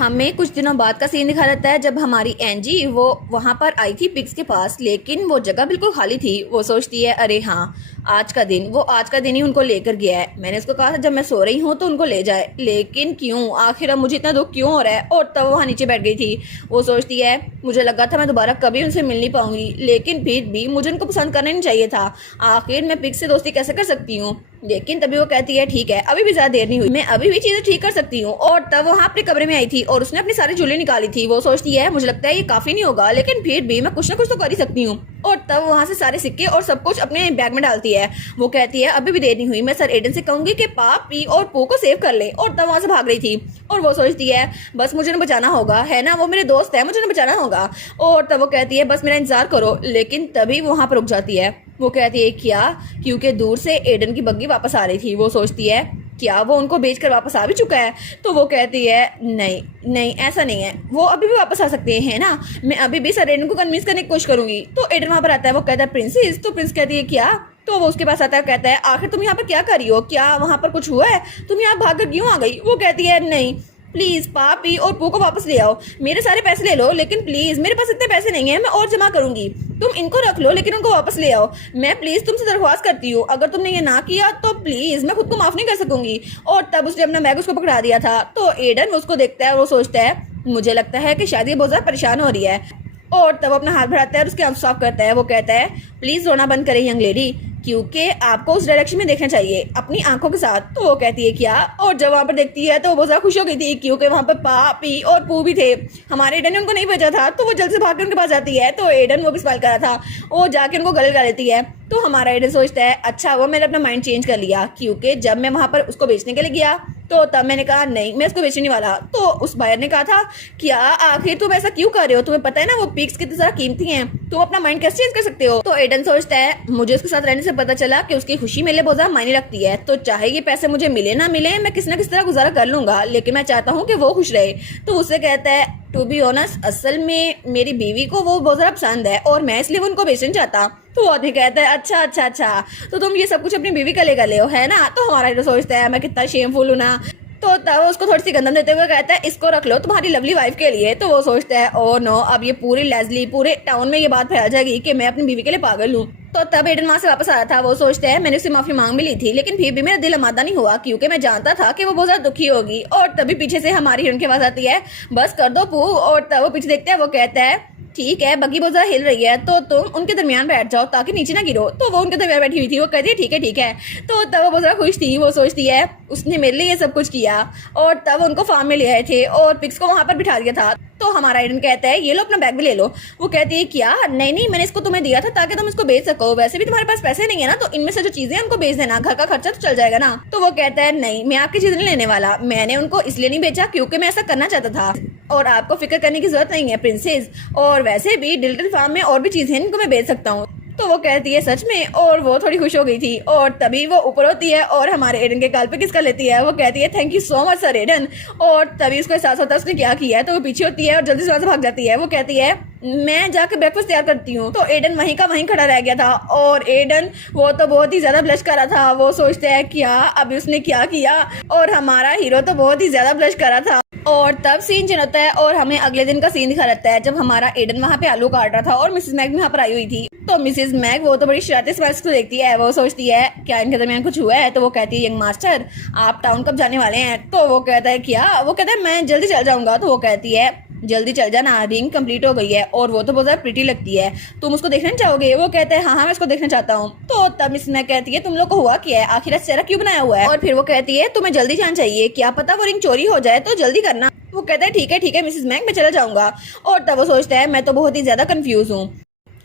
हमें कुछ दिनों बाद का सीन दिखा देता है जब हमारी एंजी वो वहां पर आई थी पिग्स के पास, लेकिन वो जगह बिल्कुल खाली थी। वो सोचती है अरे हाँ आज का दिन ही उनको लेकर गया है। मैंने उसको कहा था जब मैं सो रही हूँ तो उनको ले जाए, लेकिन क्यों आखिर अब मुझे इतना दुख क्यों हो रहा है। और तब वहाँ नीचे बैठ गई थी। वो सोचती है मुझे लगा था मैं दोबारा कभी उनसे मिल नहीं पाऊंगी, लेकिन फिर भी मुझे उनको पसंद करना नहीं चाहिए था। आखिर मैं पिग से दोस्ती कैसे कर सकती हूँ। लेकिन तभी वो कहती है ठीक है अभी भी ज्यादा देर नहीं हुई, मैं अभी भी चीजें ठीक कर सकती हूँ। और तब वहाँ अपने कमरे में आई थी और उसने अपनी सारी ज्वेलरी निकाली थी। वो सोचती है मुझे लगता है ये काफी नहीं होगा, लेकिन फिर भी मैं कुछ ना कुछ तो कर ही सकती हूँ। और तब वहाँ से सारे सिक्के और सब कुछ अपने बैग में डालती है। वो कहती है अभी भी देर नहीं हुई, मैं सर एडन से कहूंगी कि पापी और पू को सेव कर ले। और तब वहाँ से भाग रही थी। और वो सोचती है बस मुझे ना बचाना होगा, है ना, वो मेरे दोस्त है, मुझे ना बचाना होगा। और तब वो कहती है बस मेरा इंतजार करो, लेकिन तभी वहाँ पर रुक जाती है। वो कहती है क्या, क्योंकि दूर से एडन की बग्गी वापस आ रही थी। वो सोचती है क्या वो उनको बेचकर वापस आ भी चुका है। तो वो कहती है नहीं नहीं ऐसा नहीं है, वो अभी भी वापस आ सकते हैं ना, मैं अभी भी सर एडन को कन्विंस करने की कोशिश करूंगी। तो एडन वहां पर आता है। वो कहता है प्रिंसेस। तो प्रिंस कहती है क्या। तो वो उसके पास आता है, कहता है आखिर तुम यहाँ पर क्या कर रही हो, क्या वहां पर कुछ हुआ है, तुम यहाँ भागकर क्यों आ गई। वो कहती है नहीं प्लीज पापी और पू को वापस ले आओ, मेरे सारे पैसे ले लो, लेकिन प्लीज मेरे पास इतने पैसे नहीं है, मैं और जमा करूंगी, तुम इनको रख लो लेकिन उनको वापस ले आओ। मैं प्लीज तुमसे दरख्वास्त करती हूँ, अगर तुमने ये ना किया तो प्लीज मैं खुद को माफ नहीं कर सकूंगी। और तब उसने अपना बैग उसको पकड़ा दिया था। तो एडन उसको देखता है और वो सोचता है मुझे लगता है कि शायद ये बहुत ज्यादा परेशान हो रही है। और तब अपना हाथ बढ़ाता है और उसके आंसू साफ करता है। वो कहता है प्लीज रोना बंद करें यंग लेडी, क्योंकि आपको उस डायरेक्शन में देखना चाहिए अपनी आंखों के साथ। तो वो कहती है क्या। और जब वहां पर देखती है तो वो बहुत ज्यादा खुश हो गई थी, क्योंकि वहां पर पापी और पू भी थे। हमारे एडन ने उनको नहीं भेजा था। तो वो जल्द से भागकर उनके पास जाती है। तो एडन वो भी स्माइल कर रहा था, वो जाके उनको गले लगा लेती है। तो हमारा एडन सोचता है अच्छा वो मैंने अपना माइंड चेंज कर लिया, क्योंकि जब मैं वहां पर उसको बेचने के लिए गया तो तब मैंने कहा नहीं मैं इसको बेचने वाला। तो उस बायर ने कहा था क्या आखिर तुम ऐसा क्यों कर रहे हो, तुम्हें पता है ना वो पिग्स कितनी ज्यादा कीमती हैं, तुम अपना माइंड कैसे चेंज कर सकते हो। तो एडन सोचता है मुझे उसके साथ रहने से पता चला कि उसकी खुशी मेरे लिए बहुत ज्यादा मायने रखती है, तो चाहे ये पैसे मुझे मिले ना मिले मैं किसी ना किसी तरह गुजारा कर लूंगा, लेकिन मैं चाहता हूँ कि वो खुश रहे। तो उससे कहता है टू बी ऑनेस्ट असल में मेरी बीवी को वो बहुत ज्यादा पसंद है और मैं इसलिए उनको बेचना चाहता। तो वो आदमी कहता है अच्छा अच्छा अच्छा तो तुम ये सब कुछ अपनी बीवी का लेकर ले हो, है ना। तो हमारा एडन सोचता है मैं कितना शेमफुल हूँ ना। तो तब उसको थोड़ी सी गंदम देते हुए कहता है इसको रख लो तुम्हारी लवली वाइफ के लिए। तो वो सोचता है ओ नो अब ये पूरी लेजली पूरे टाउन में ये बात फैल जाएगी कि मैं अपनी बीवी के लिए पागल हूँ। तो तब एडन वहां से वापस आ रहा था। वो सोचता है मैंने उससे माफी मांग भी ली थी, लेकिन फिर भी मेरा दिल आमादा नहीं हुआ, क्योंकि मैं जानता था कि वो बहुत ज्यादा दुखी होगी। और तभी पीछे से हमारी हीरोइन के पास आती है बस कर दो पू। और तब वो पीछे देखते हैं। वो कहता है ठीक है बग्गी बहुत ज्यादा हिल रही है तो तुम उनके दरमियान बैठ जाओ ताकि नीचे ना गिरो। तो वो उनके दरमियान बैठी हुई थी। वो कहती है ठीक है ठीक है। तो तब वो बहुत ज्यादा खुश थी। वो सोचती है उसने मेरे लिए ये सब कुछ किया। और तब उनको फार्म में ले आए थे और पिग्स को वहां पर बिठा दिया था। तो हमारा एडन कहता है ये लो अपना बैग भी ले लो। वो कहती है क्या नहीं नहीं मैंने इसको तुम्हें दिया था ताकि तुम इसको बेच सको, वैसे भी तुम्हारे पास पैसे नहीं है ना, तो इनमें से जो चीजें उनको बेच देना, घर का खर्चा तो चल जाएगा ना। तो वो कहता है नहीं मैं आपकी चीजें नहीं लेने वाला, मैंने उनको इसलिए नहीं बेचा क्योंकि मैं ऐसा करना चाहता था और आपको फिक्र करने की जरूरत नहीं है प्रिंसेस, और वैसे भी डिल्टन फार्म में और भी चीजें हैं इनको मैं बेच सकता हूँ। तो वो कहती है सच में, और वो थोड़ी खुश हो गई थी। और तभी वो ऊपर होती है और हमारे एडन के गाल पे किस कर लेती है। वो कहती है thank you so much sir Aidan. और तभी उसको एहसास होता है उसने क्या किया है। तो वो पीछे होती है और जल्दी से वहां से भाग जाती है। वो कहती है मैं जाकर ब्रेकफास्ट तैयार करती हूँ। तो एडन वहीं का वहीं खड़ा रह गया था और एडन वो तो बहुत ही ज्यादा ब्लश कर रहा था। वो सोचता है क्या अभी उसने क्या किया, और हमारा हीरो तो बहुत ही ज्यादा ब्लश कर रहा था। और तब सीन चेंज होता है और हमें अगले दिन का सीन दिखा रहता है जब हमारा एडन वहां पे आलू काट रहा था और मिसेस मैग भी वहां पर आई हुई थी। तो मिसेस मैग वो तो बड़ी शरारती स्माइल्स को देखती है। वो सोचती है क्या इनके दरमियान कुछ हुआ है। तो वो कहती है यंग मास्टर आप टाउन कब जाने वाले हैं। तो वो कहता है क्या। वो कहता है मैं जल्दी चल जाऊंगा। तो वो कहती है जल्दी चल जाना, रिंग कंप्लीट हो गई है और वो तो बहुत ज्यादा प्रिटी लगती है, तुम उसको देखना चाहोगे। वो कहता है हाँ हाँ मैं उसको देखना चाहता हूँ। तो तब मिस मैं कहती है तुम लोग को हुआ क्या है, आखिर चेहरा क्यों बनाया हुआ है। और फिर वो कहती है तुम्हें जल्दी जाना चाहिए, क्या पता वो रिंग चोरी हो जाए, तो जल्दी करना। वो कहता है ठीक है मिसेस मैग मैं चला जाऊंगा। और तब वो सोचता है मैं तो बहुत ही ज्यादा कंफ्यूज हूँ।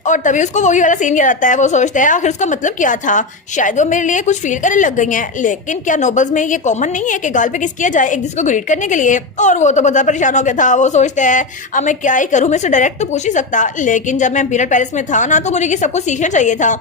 और तभी उसको वही वाला सीन याद आता है। वो सोचता है आखिर उसका मतलब क्या था, शायद वो मेरे लिए कुछ फील करने लग गई हैं, लेकिन क्या नोबल्स में ये कॉमन नहीं है कि गाल पे किस किया जाए एक दूसरे को ग्रीट करने के लिए। और वो तो बहुत ज्यादा परेशान हो गया था। वो सोचता है अब मैं क्या ही करूं, मैं इसे डायरेक्ट तो पूछ ही सकता, लेकिन जब मैं इंपीरियल पैलेस में था ना तो मुझे ये सब कुछ सीखना चाहिए था।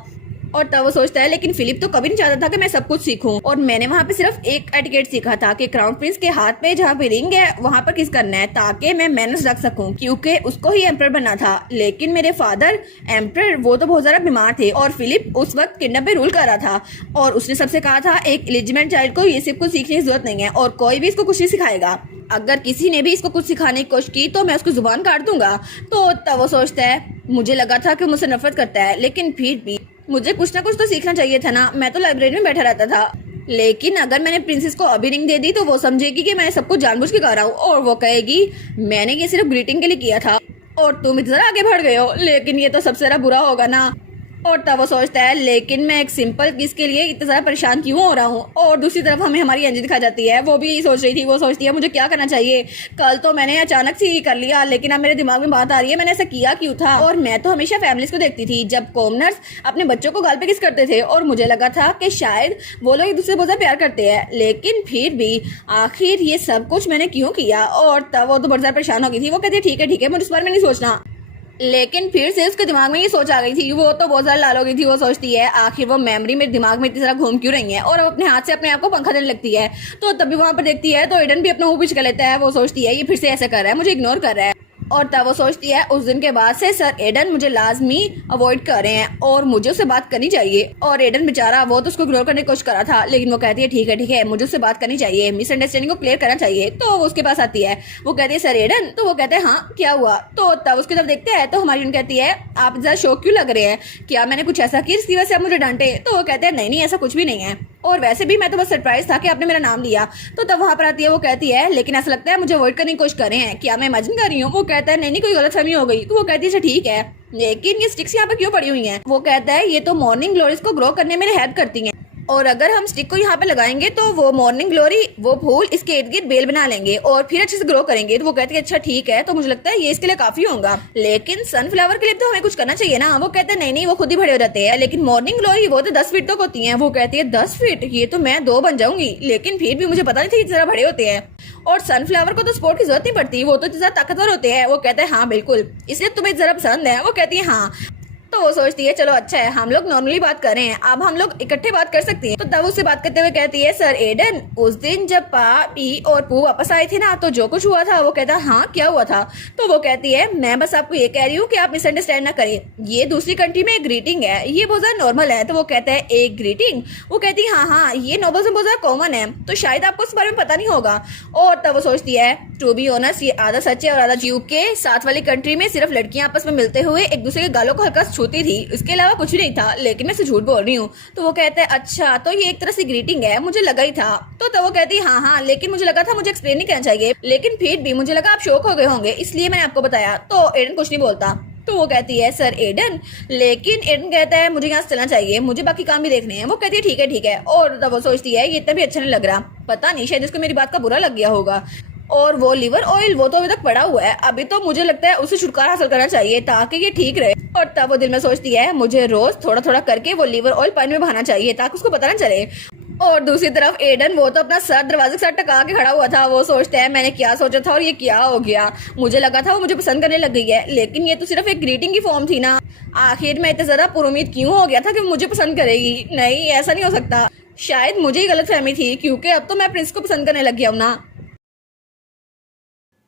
और तब वो सोचता है लेकिन फिलिप तो कभी नहीं चाहता था कि मैं सब कुछ सीखूं, और मैंने वहां पे सिर्फ एक एटिकेट सीखा था कि क्राउन प्रिंस के हाथ पे जहाँ पे रिंग है वहां पर किस करना है ताकि मैं मैनर्स रख सकूं, क्योंकि उसको ही एम्परर बनना था। लेकिन मेरे फादर एम्परर वो तो बहुत ज्यादा बीमार थे और फिलिप उस वक्त किंगडम पे रूल कर रहा था, और उसने सबसे कहा था एक एलिजिबल चाइल्ड को ये सब कुछ सीखने की जरूरत नहीं है और कोई भी इसको कुछ नहीं सिखाएगा। अगर किसी ने भी इसको कुछ सिखाने की कोशिश की तो मैं उसकी जुबान काट दूंगा। तो तब वो सोचता है मुझे लगा था कि मुझसे नफरत करता है, लेकिन फिर भी मुझे कुछ ना कुछ तो सीखना चाहिए था ना। मैं तो लाइब्रेरी में बैठा रहता था, लेकिन अगर मैंने प्रिंसेस को अभी रिंग दे दी तो वो समझेगी कि मैंने सब कुछ जानबूझ के कर रहा हूँ, और वो कहेगी मैंने ये सिर्फ ग्रीटिंग के लिए किया था और तुम इतना आगे बढ़ गए हो। लेकिन ये तो सबसे ज्यादा बुरा होगा ना। और तब वो सोचता है लेकिन मैं एक सिंपल किस के लिए इतना ज़्यादा परेशान क्यों हो रहा हूँ। और दूसरी तरफ हमें हमारी एंजी दिखा जाती है, वो भी यही सोच रही थी। वो सोचती है मुझे क्या करना चाहिए, कल तो मैंने अचानक से ही कर लिया, लेकिन अब मेरे दिमाग में बात आ रही है मैंने ऐसा किया क्यों था। और मैं तो हमेशा फैमिलीज को देखती थी जब कॉमनर्स अपने बच्चों को गाल पे किस करते थे, और मुझे लगा था कि शायद वो लोग एक दूसरे बहुत प्यार करते हैं, लेकिन फिर भी आखिर ये सब कुछ मैंने क्यों किया। और तब वो तो बहुत ज़्यादा परेशान हो गई थी। वो कहती है ठीक है मुझे इस बारे में नहीं सोचना, लेकिन फिर से उसके दिमाग में ये सोच आ गई थी। वो तो बहुत ज्यादा लाल हो गई थी। वो सोचती है आखिर वो मेमोरी मेरे दिमाग में इतनी तरह घूम क्यों रही है, और अब अपने हाथ से अपने आप को पंखा देने लगती है। तो तभी वहां पर देखती है तो एडन भी अपना मुंह पीछे कर लेता है। वो सोचती है ये फिर से ऐसा कर रहा है, मुझे इग्नोर कर रहा है। और तब वो सोचती है उस दिन के बाद से सर एडन मुझे लाजमी अवॉइड कर रहे हैं और मुझे उससे बात करनी चाहिए। और एडन बेचारा वो तो उसको इग्नोर करने की कोशिश कर रहा था, लेकिन वो कहती है ठीक है मुझे उससे बात करनी चाहिए, मिसअंडरस्टैंडिंग को क्लियर करना चाहिए। तो वो उसके पास आती है। वो कहती है सर एडन। तो वो कहते हैं हाँ क्या हुआ। तो तब उसकी तरफ देखते हैं तो हमारी कहती है आप ज्यादा शौक क्यों लग रहे हैं, क्या मैंने कुछ ऐसा किया जिसकी वजह से आप मुझे डांटे। तो वो कहते हैं नहीं ऐसा कुछ भी नहीं है, और वैसे भी मैं तो बस सरप्राइज था कि आपने मेरा नाम लिया। तो तब वहां पर आती है। वो कहती है लेकिन ऐसा लगता है मुझे अवॉइड करने की कोशिश कर रहे हैं, क्या मैं इमेजिन कर रही हूँ। वो कहता है नहीं कोई गलतफहमी हो गई। तो वो कहती है अच्छा ठीक है, लेकिन ये स्टिक्स यहाँ पे क्यों पड़ी हुई हैं। वो कहता है ये तो मॉर्निंग ग्लोरीज को ग्रो करने में हेल्प करती हैं, और अगर हम स्टिक को यहाँ पे लगाएंगे तो वो मॉर्निंग ग्लोरी वो फूल इसके इर्द गिर्द बेल बना लेंगे और फिर अच्छे से ग्रो करेंगे। तो वो कहते हैं अच्छा ठीक है, तो मुझे लगता है ये इसके लिए काफी होगा, लेकिन सनफ्लावर के लिए तो हमें कुछ करना चाहिए ना। वो कहते हैं नहीं वो खुद ही बड़े हो जाते हैं, लेकिन मॉर्निंग ग्लोरी वो तो 10 फीट तक होती है। वो कहती है 10 फीट, ये तो मैं 2 बन जाऊंगी, लेकिन फिर भी मुझे पता नहीं था इस तरह बड़े होते हैं। और सनफ्लावर को तो सपोर्ट की जरूरत नहीं पड़ती, वो तो ज्यादा ताकतवर होते हैं। वो कहते हैं हाँ बिल्कुल, इसलिए तुम्हें जरा पसंद है। वो कहती है हाँ। तो वो सोचती है चलो अच्छा है हम लोग नॉर्मली बात कर रहे हैं, अब हम लोग इकट्ठे बात कर सकती हैं। तो तब उससे बात करते हुए कहती है सर एडन उस दिन जब पापी और पू वापस आए थे ना तो जो कुछ हुआ था। वो कहता है हाँ क्या हुआ था। तो वो कहती है मैं बस आपको ये कह रही हूँ कि आप मिसअंडरस्टैंड ना करें, ये दूसरी कंट्री में एक ग्रीटिंग है, ये बहुत ज्यादा नॉर्मल है। तो वो कहता है एक ग्रीटिंग। वो कहती है हाँ ये नॉर्मल से बहुत ज्यादा कॉमन है, तो शायद आपको इस बारे में पता नहीं होगा। और तब वो सोचती है टू बी ऑनेस्ट ये आधा सच है और आधा झूठ। के साथ वाली कंट्री में सिर्फ लड़कियां आपस में मिलते हुए एक दूसरे के गालों को हल्का छूती थी, इसके अलावा कुछ नहीं था, लेकिन मैं झूठ बोल रही हूँ। तो वो कहते हैं अच्छा तो ये एक तरह से ग्रीटिंग है, मुझे लगा ही था। तो वो कहती है हाँ लेकिन मुझे लगा था मुझे एक्सप्लेन नहीं करना चाहिए, लेकिन फिर भी मुझे लगा आप शौक हो गए होंगे इसलिए मैंने आपको बताया। तो एडन कुछ नहीं बोलता। तो वो कहती है सर एडन, लेकिन एडन कहता है मुझे यहाँ से चलना चाहिए, मुझे बाकी काम भी देखने हैं। वो कहती है ठीक है। और तब वो सोचती है ये इतना भी अच्छा नहीं लग रहा, पता नहीं शायद इसको मेरी बात का बुरा लग गया होगा। और वो लिवर ऑयल वो तो अभी तक पड़ा हुआ है, अभी तो मुझे लगता है उसे छुटकारा हासिल करना चाहिए ताकि ये ठीक रहे। और तब वो दिल में सोचती है मुझे रोज थोड़ा थोड़ा करके वो लिवर ऑयल पानी में बहाना चाहिए ताकि उसको पता ना चले। और दूसरी तरफ एडन वो तो अपना सर दरवाजे के साथ टका के खड़ा हुआ था। वो सोचता है मैंने क्या सोचा था और ये क्या हो गया, मुझे लगा था वो मुझे पसंद करने लग गई है, लेकिन ये तो सिर्फ एक ग्रीटिंग की फॉर्म थी ना। आखिर मैं इतना ज्यादा पुरुमीद क्यों हो गया था कि मुझे पसंद करेगी। नहीं ऐसा नहीं हो सकता, शायद मुझे ही गलत फहमी थी, क्योंकि अब तो मैं प्रिंस को पसंद करने लग गया हूँ ना।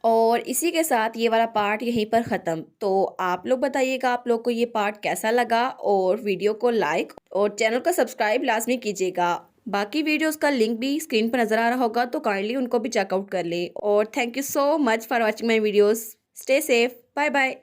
और इसी के साथ ये वाला पार्ट यहीं पर ख़त्म। तो आप लोग बताइएगा आप लोग को ये पार्ट कैसा लगा, और वीडियो को लाइक और चैनल को सब्सक्राइब लाजमी कीजिएगा। बाकी वीडियोस का लिंक भी स्क्रीन पर नज़र आ रहा होगा, तो काइंडली उनको भी चेकआउट कर ले। और thank you so much for watching my videos. Stay safe, bye bye.